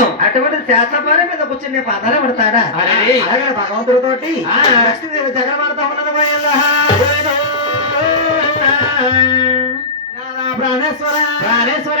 అవును అటువంటి శాస్త్రపారి మీద కూర్చుని నీ పాదాలు పడతాడా. అలాగే భగవంతుడితోటి ఆ. లక్ష్మీదేవి జగన్మాత ఉన్నది ప్రాణేశ్వర ప్రాణేశ్వర.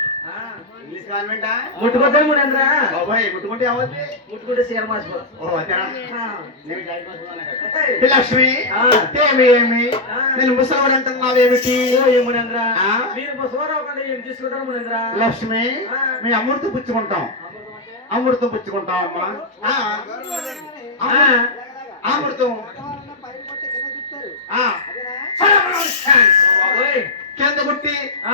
ఇంగ్లీషా కాన్వెంటా ముట్టుకోద్దని మునేంద్ర బాబాయ్ ముట్టుకుంటే సీఎం ఓ అదేనా. నేను. ఏ లక్ష్మి. ఏమి ఏమి. నేను ముసలివాడు అంటున్నావేమిటి ఓ ఏ మునేంద్ర ఆ? మీరు ముసవారు ఒకటి ఏం తీసుకుంటారు మునేంద్ర లక్ష్మి. మీ అమృతం పుచ్చుకుంటాం అమృతం పుచ్చుకుంటాం అమ్మా ఆ. ఆ. అమృ- అమృతం. కింద కొట్టి ఆ.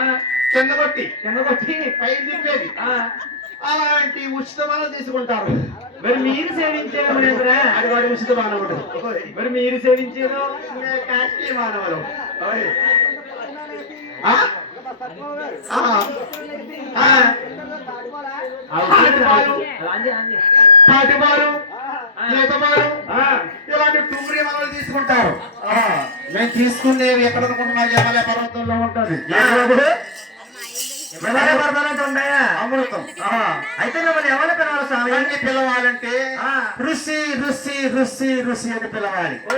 కింద కొట్టి కింద కొట్టి పైకి తిప్పేది. ఆ. అలాంటి ఉచిత తీసుకుంటారు. మరి మీరు సేవించారు మునేంద్ర అది వాడి ఉచిత మానవుడు మరి మీరు మే కాస్ట్లీ మానవులు. తాటిపాలు. ఈతపాలు. ఇలాంటి టూరి మనలు తీసుకుంటారు. మేము తీసుకునేవి ఎక్కడ అనుకుంటున్నా? హిమాలయ పర్వతంలో ఉంటుంది. అమృతం. అయితే మిమ్మల్ని ఎవరైనా పిలవాలి స్వామి? అన్ని పిలవాలంటే. ఋషి ఋషి ఋషి ఋషి అని పిలవాలి. ఓ?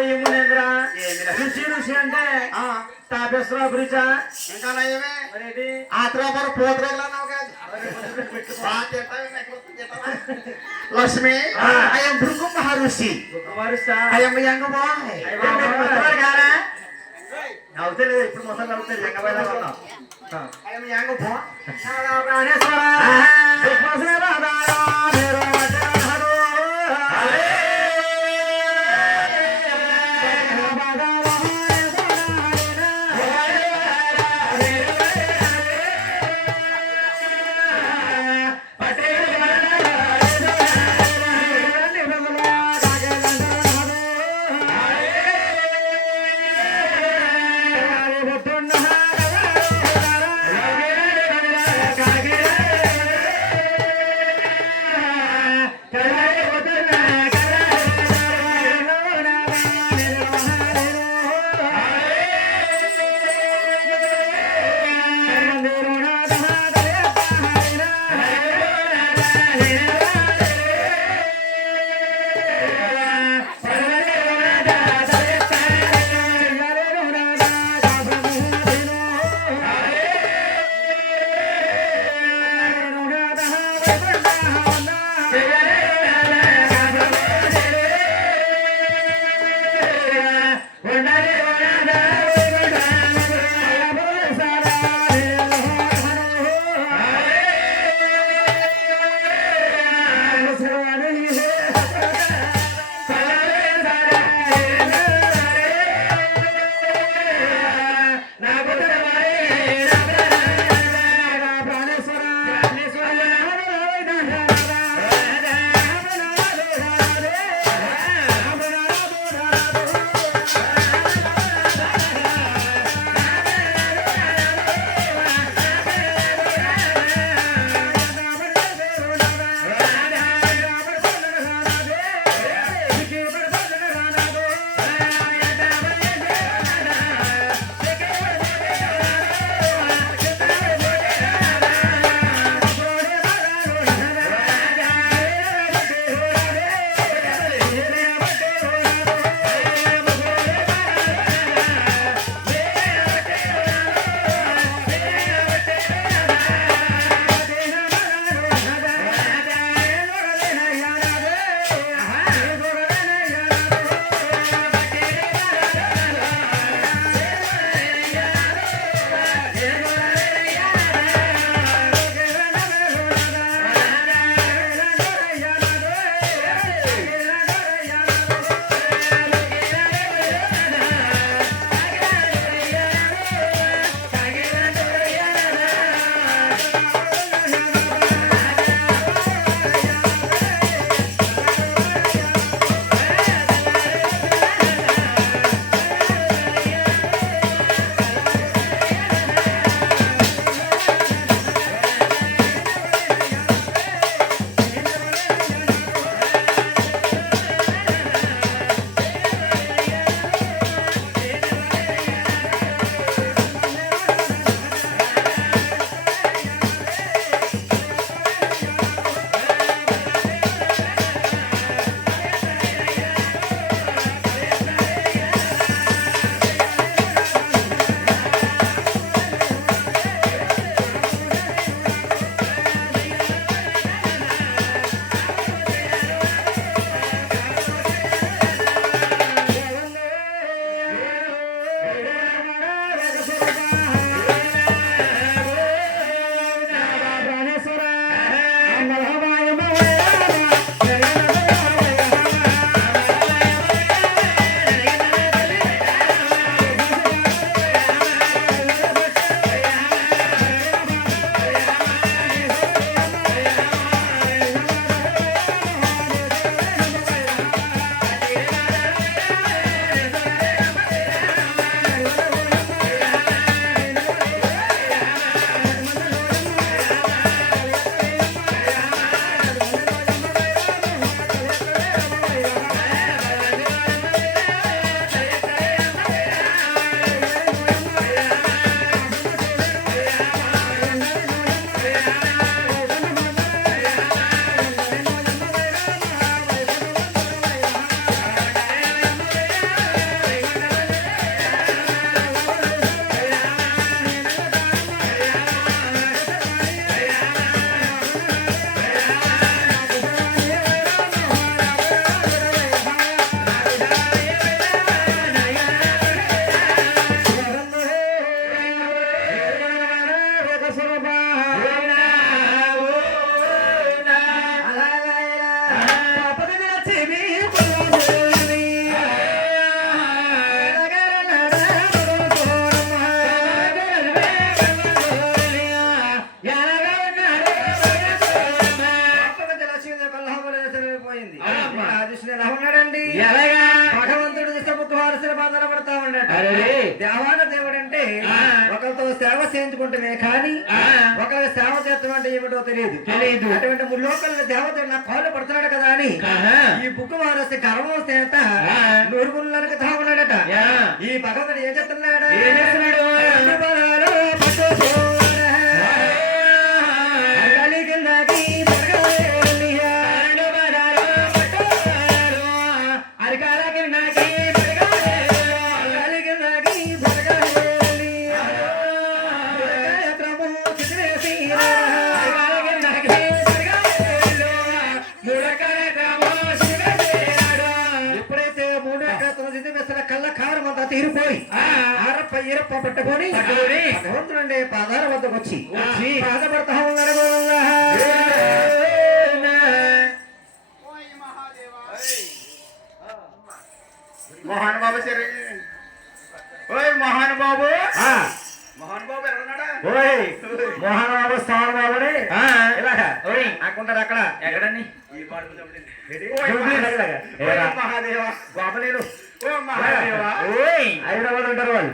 రుచి రుచి అంటే? ఆ. తాపేశ్వర బ్రిజా ఇంకా నయమే? లక్ష్మి భృగు మహర్షి యంగ్ బాయ్ అవుతలేదు ఇప్పుడు మొత్తం అవుతుంది రంగబైలా ఉన్నాం ఐఎమ్ యంగ్ బాయ్ దేవాన దేవుడు అంటే. ఒకరితో సేవ చేయించుకుంటమే కానీ. ఒకరి సేవ చేస్తాం అంటే ఏమిటో తెలియదు తెలియదు. అటువంటి ముల్లోకల దేవతడు నా కాళ్ళు పడుతున్నాడు కదా అని. ఈ బుక్ వారసి గర్వం చేత ఆ. నూరు గుళ్ళకి తాగున్నాడట. ఈ భగవంతుడు ఏం చెప్తున్నాడు ఏం చేస్తున్నాడు? తీరిపోయి ఆరప్ప ఈరప్ప పట్టుకొని భగవంతుడండి పాదాల వద్దకు వచ్చి మోహన్ బాబు సరే ఓయ్ మోహన్ బాబు. మోహన్ బాబు ఎక్కడున్నాడా? ఓయ్ మోహన్ బాబు స్థానం బాబుని. ఇలాగా. ఓయ్. అక్కడ అక్కడ? ఎక్కడండి? గోపలేను ఓ మహాదేవ. ఓయ్. హైదరాబాద్ ఉంటారు వాళ్ళు.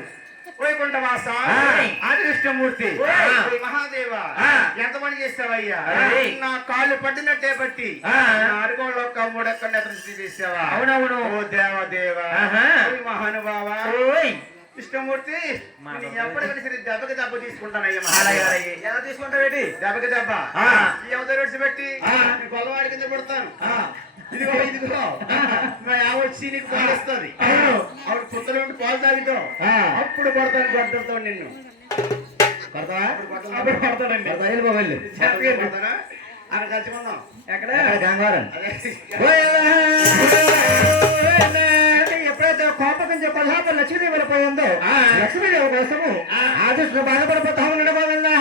వైకుంఠవాస. ఆ. ఆదికృష్ణమూర్తి మహాదేవ. ఎంత పని చేస్తావయ్యా ఏయ్. నా కాళ్ళు పట్టినట్టే. నా అడుగోళ్ళు ఒక్క మూడొక్క చేసావా అవునవును. ఓ దేవ దేవ ఆహా. ఓయ్ మహానుభావ. ఓయ్. కృష్ణమూర్తి ఎప్పుడు కలిసి దెబ్బకి దెబ్బ తీసుకుంటానయ్యా తీసుకుంటావేటి దెబ్బకి దెబ్బ విడిచి పెట్టి గొల్లవాడి కింద పెడతాను ఇదిగో ఇదిగో మా ఆవిడ వచ్చి నీకు పాలు ఇస్తుంది అవును. ఆవిడ పుత్తలు ఉండి పాలు తాగుతావు ఆ. అప్పుడు కొడతాను గొడ్డలతో నిన్ను? అప్పుడు కొడతానా? అక్కడ కలుసుకుందాం ఎక్కడ గంగారం వెళ్ళిపోయిందో లక్ష్మీదేవి కోసము ఆదిష్టు బాధపడిపోతా ఉన్నాడు గోవిందా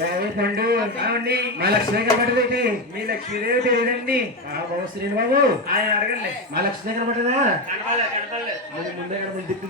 బాగుపండు మా లక్ష్మీ కనబడదేటి మీ లక్ష్మీదేవి తెలియదండి బాబు శ్రీని బాబు ఆయన అడగండి మా లక్ష్మీ కనబడదా ముందే కనబడి దిక్కు